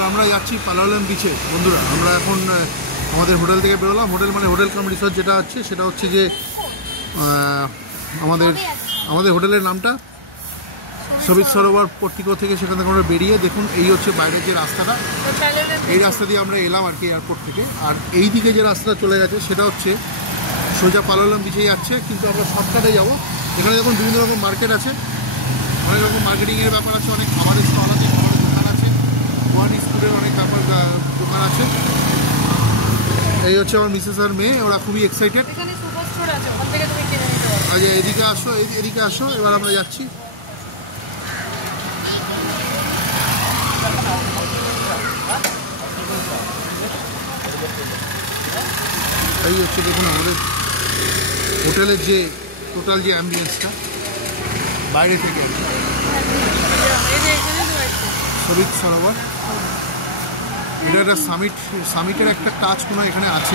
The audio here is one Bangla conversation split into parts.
এবার আমরা যাচ্ছি পালোলেম বিচে বন্ধুরা। আমরা এখন আমাদের হোটেল থেকে বেরোলাম। হোটেল মানে হোটেল কাম রিসর্ট যেটা আছে সেটা হচ্ছে যে আমাদের হোটেলের নামটা সবিত সরোবর পোর্টিকো থেকে সেখান থেকে আমরা বেরিয়ে দেখুন এই হচ্ছে বাইরের যে রাস্তাটা, এই রাস্তা দিয়ে আমরা এলাম আর কি এয়ারপোর্ট থেকে। আর এই দিকে যে রাস্তাটা চলে গেছে সেটা হচ্ছে সোজা পালোলেম বিচে যাচ্ছে, কিন্তু আমরা শর্টকাটে যাবো। এখানে দেখুন বিভিন্ন রকম মার্কেট আছে, অনেক রকম মার্কেটিংয়ের ব্যাপার আছে, অনেক খাবারের স্টল আছে, খাবারের দোকান আছে, ওয়ান স্কুলের অনেক ব্যাপার দোকান আছে। এই হচ্ছে আমার মিসেস আর মেয়ে, ওরা খুবই এক্সাইটেড। আচ্ছা এদিকে আসো, এদিকে আসো, এবার আমরা যাচ্ছি। এই হচ্ছে দেখুন আমাদের হোটেলের যে টোটাল যে অ্যাম্বিয়েন্সটা বাইরে থেকে সবিত সরোবর। এটা একটা সামিটের একটা টাচ কোনো এখানে আছে।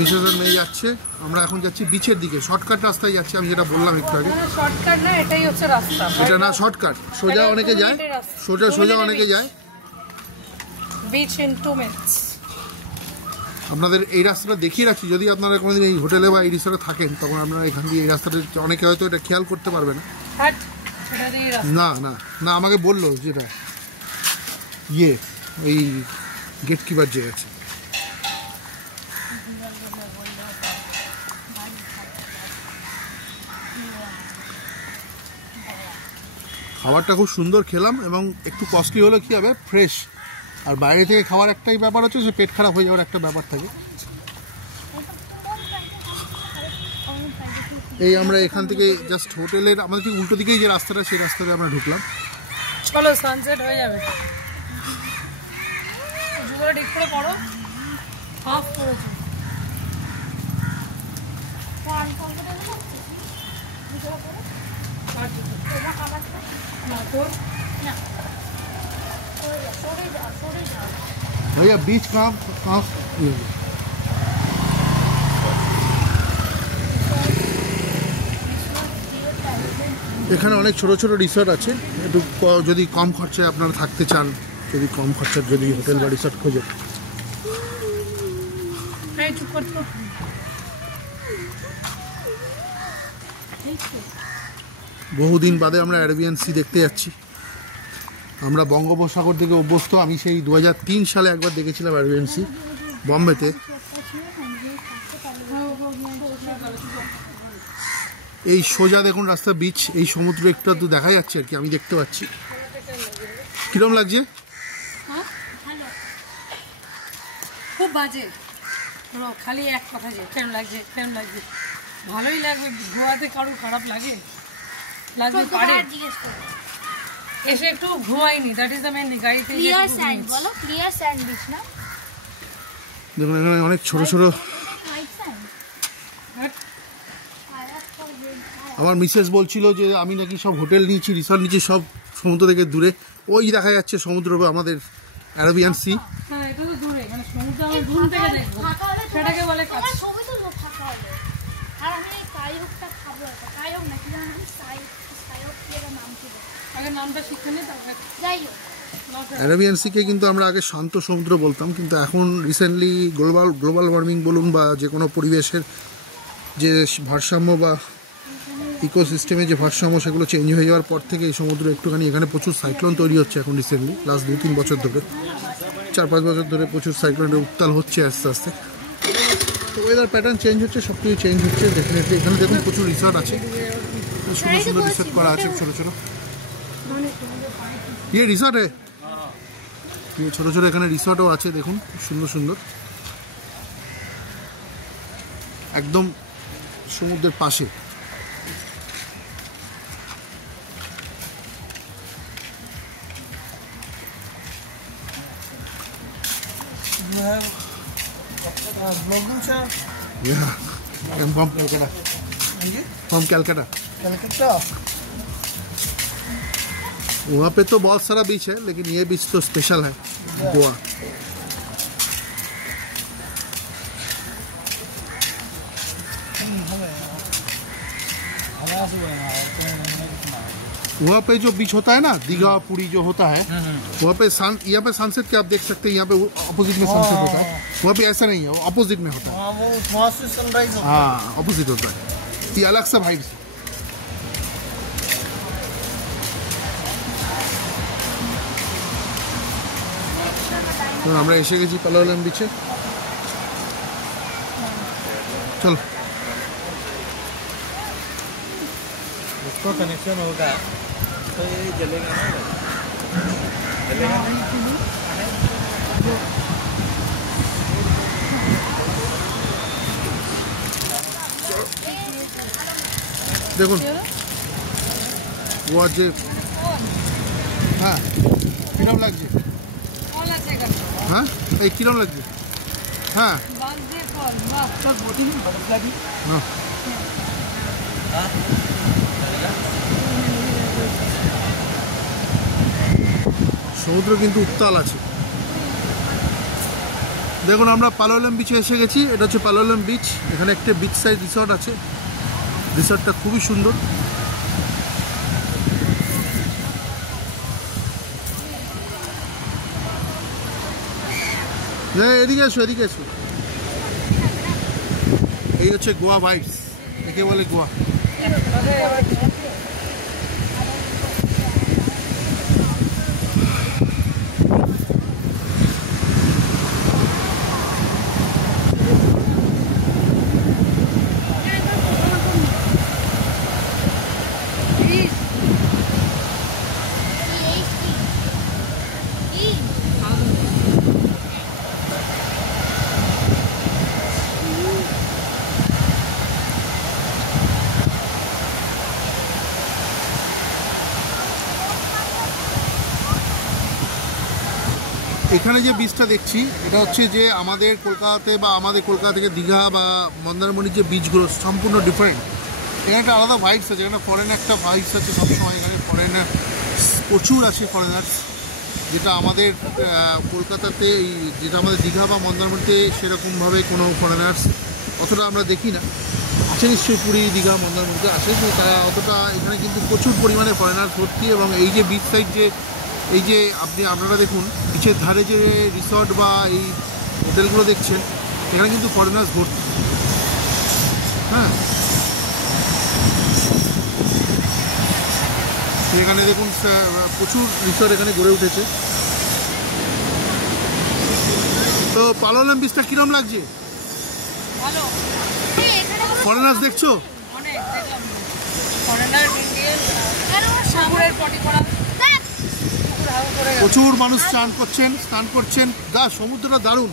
মিসেস আর মেয়ে যাচ্ছে, আমরা এখন যাচ্ছি বিচের দিকে, শর্টকাট রাস্তায় যাচ্ছি। আমি যেটা বললাম একটু আগে, শর্টকাট না, এটাই হচ্ছে রাস্তা। এটা না শর্টকাট, সোজা অনেকে যায়, সোজা অনেকে যায়। Beach in 2 minutes. আপনাদের এই রাস্তাটা দেখিয়ে রাখছি, যদি আপনারা কোনোদিন এই হোটেলে বা এই রিসর্টে থাকেন তখন আপনারা এখান দিয়ে এই রাস্তাটা, অনেকে হয়তো এটা খেয়াল করতে পারবে না। না না না, আমাকে বললো যেটা এই গেট কিপার যে আছে। খাবারটা খুব সুন্দর খেলাম এবং একটু কস্টলি হলে কী হবে, ফ্রেশ। আর বাইরে থেকে খাওয়ার একটাই ব্যাপার হচ্ছে যে পেট খারাপ হয়ে যাওয়ার একটা ব্যাপার থাকে। এই আমরা এখান থেকে জাস্ট হোটেলের আমাদের ঠিক উল্টো দিকেই যে রাস্তাটা, সেই রাস্তাতে আমরা ঢুকলাম। চলো সানসেট হয়ে যাবে। যুগরে ঠিক করে পড়ো, হাফ করেছো। भैया बीच कहाँ এখানে অনেক ছোট ছোট রিসর্ট আছে। একটু যদি কম খরচায় আপনারা থাকতে চান, যদি কম খরচার যদি হোটেল বা রিসর্ট খোঁজে। বহুদিন বাদে আমরা অ্যারাবিয়ান সি দেখতে যাচ্ছি। আমরা বঙ্গোপসাগর থেকে অভ্যস্ত। আমি সেই 2003 সালে একবার দেখেছিলাম অ্যারাবিয়ান সি বম্বেতে। এই সোজা দেখুন রাস্তা, বিচ, এই সমুদ্র একটু একটু দেখা যাচ্ছে আর কি, আমি দেখতে পাচ্ছি। কিরম লাগছে? খুব বাজে, খালি এক কথা যে কেমন লাগছে কেমন লাগছে। ভালোই লাগবে, ঘোরাতে কারো খারাপ লাগে? লাগবে পারে। এসে একটু ঘুমাইনি, দ্যাট ইজ দ্য মেইন। গাড়িতে ক্লিয়ার স্যান্ড বলো, ক্লিয়ার স্যান্ড বিচ না? দেখুন এখানে অনেক ছোট ছোট। আমার মিসেস বলছিল যে আমি নাকি সব হোটেল নিয়েছি, রিসর্ট নিয়েছি সব সমুদ্র থেকে দূরে। ওই দেখা যাচ্ছে সমুদ্র, আমাদের অ্যারাবিয়ান সি। হ্যাঁ এটা তো দূরে, মানে সমুদ্র আমি দূর থেকে দেখবো, সেটাকে বলে কাছে। ছবি তো ফাঁকা হবে। আর আমি এই কায়োকটা খাবো, এটা কায়োক নাকি জানো, আমি কায়োক এর নাম ছিল, আগে নামটা শিখে নে তারপরে যাই হোক। অ্যারাবিয়ান সিকে কিন্তু আমরা আগে শান্ত সমুদ্র বলতাম, কিন্তু এখন রিসেন্টলি গ্লোবাল ওয়ার্মিং বলুন বা যে কোনো পরিবেশের যে ভারসাম্য বা ইকোসিস্টেমে যে ভারসাম্য সেগুলো চেঞ্জ হয়ে যাওয়ার পর থেকে এই সমুদ্র একটুখানি, এখানে প্রচুর সাইক্লোন তৈরি হচ্ছে এখন রিসেন্টলি, লাস্ট 2-3 বছর ধরে, 4-5 বছর ধরে প্রচুর সাইক্লোনের উত্তাল হচ্ছে আস্তে আস্তে। তো ওয়েদার প্যাটার্ন চেঞ্জ হচ্ছে, সব কিছু চেঞ্জ হচ্ছে ডেফিনেটলি। এখানে দেখুন প্রচুর রিসর্ট আছে, সুন্দর সুন্দর রিসর্ট করা আছে ছোটো ছোটো। ইয়ে রিসর্ট ছোটো ছোটো এখানে রিসর্টও আছে, দেখুন সুন্দর সুন্দর, একদম সমুদ্রের পাশে। फ्रॉम कैलकाटा। वहाँ पे तो बहुत सारा बीच है, लेकिन ये बीच तो स्पेशल है, गोवा। वहाँ पे जो बीच होता है ना, दीघा पुरी जो होता है, वहाँ पे यहाँ पे सनसेट के आप देख सकते हैं, यहाँ पे अपोजिट में सनसेट होता है, वहाँ पे ऐसा नहीं है, वो अपोजिट में होता है। वो वहाँ से सनराइज होता है। हाँ, अपोजिट होता है, ये अलग सा भाइब्स। तो আমরা এসে গেছি পালোলেম বিচে। চল, उसका कनेक्शन होगा तो ये जलेगा ना, जलेगा नहीं। দেখুন গোয়ার যে, হ্যাঁ কিরম লাগছে, ফল আছে এখানে, হ্যাঁ এই কিরম লাগছে, হ্যাঁ বাঁশ দিয়ে ফল, বাহ। হ্যাঁ সমুদ্র কিন্তু উত্তাল আছে। দেখুন আমরা পালোলেম বিচে এসে গেছি, এটা হচ্ছে পালোলেম বিচ। এখানে একটা বিচ সাইড রিসর্ট আছে, রিসর্টটা খুবই সুন্দর। এদিকে এসো, এদিকে এসো। এই হচ্ছে গোয়া ভাইবস, একে বলে গোয়া। এখানে যে বীজটা দেখছি, এটা হচ্ছে যে আমাদের কলকাতাতে বা আমাদের কলকাতা থেকে দীঘা বা মন্দারমণির যে বীজগুলো সম্পূর্ণ ডিফারেন্ট। এখানে একটা আলাদা ভাইবস আছে, এখানে ফরেন একটা ভাইবস আছে সবসময়। এখানে ফরেনার প্রচুর আছে, ফরেনার্স, যেটা আমাদের কলকাতাতে, যেটা আমাদের দীঘা বা মন্দারমণিতে সেরকমভাবে কোনো ফরেনার্স অতটা আমরা দেখি না। আছে নিশ্চয়ই, পুরী দীঘা মন্দারমণিতে আসে, তো তারা অতটা, এখানে কিন্তু প্রচুর পরিমাণে ফরেনার্স ভর্তি। এবং এই যে বিচ সাইড, যে এই যে আপনারা দেখুন বিচের ধারে যে রিসর্ট বা এই হোটেলগুলো দেখছেন, এখানে কিন্তু ফরেনার্স ভর্তি। হ্যাঁ, এখানে দেখুন প্রচুর রিসর্ট এখানে গড়ে উঠেছে। তো পালোলেম বিচটা কিরম লাগছে? ভালো। ফরেনার্স দেখছো? অনেক দেখলাম, ফরেনার, ইন্ডিয়ান, সাগরের পটি করা, প্রচুর মানুষ স্নান করছেন। সমুদ্রটা দারুণ।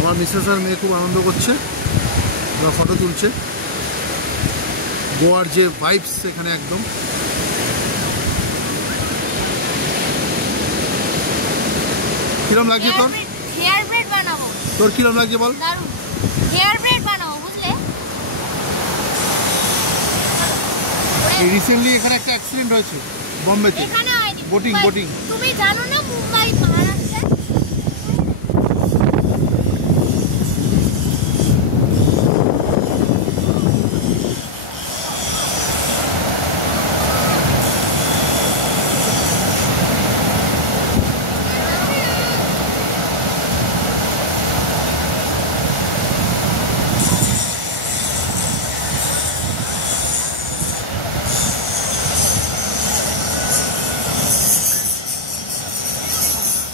আমার মিসেস আর মেয়ে খুব আনন্দ করছে, ওরা ফটো তুলছে। গোয়ার যে ভাইবস এখানে একদম। কিরম লাগছে তোর? হেয়ার ব্রেড বানাবো। তোর কিরম লাগছে বল? দারুণ। হেয়ার ব্রেড বানাবো, বুঝলে? রিসেন্টলি এখানে একটা অ্যাক্সিডেন্ট হয়েছে বম্বেতে, এখানে হয়নি। বোটিং। তুমি জানো না মুম্বাই মহারাষ্ট্রে?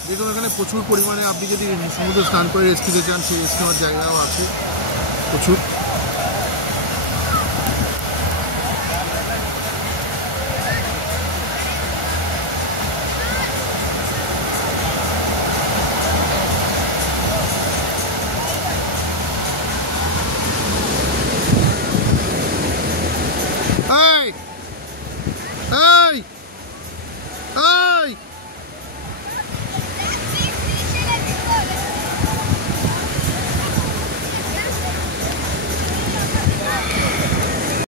দেখুন এখানে প্রচুর পরিমাণে, আপনি যদি সমুদ্রে স্নান করে রেস্ট নিতে চান, সেই রেস্ট নেওয়ার জায়গাও আছে প্রচুর।